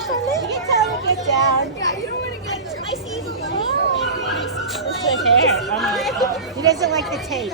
Hi, Charlotte. You can tell him to get down. Yeah, you don't want to get. I see. It's the hair. Oh my God. He doesn't like the tape.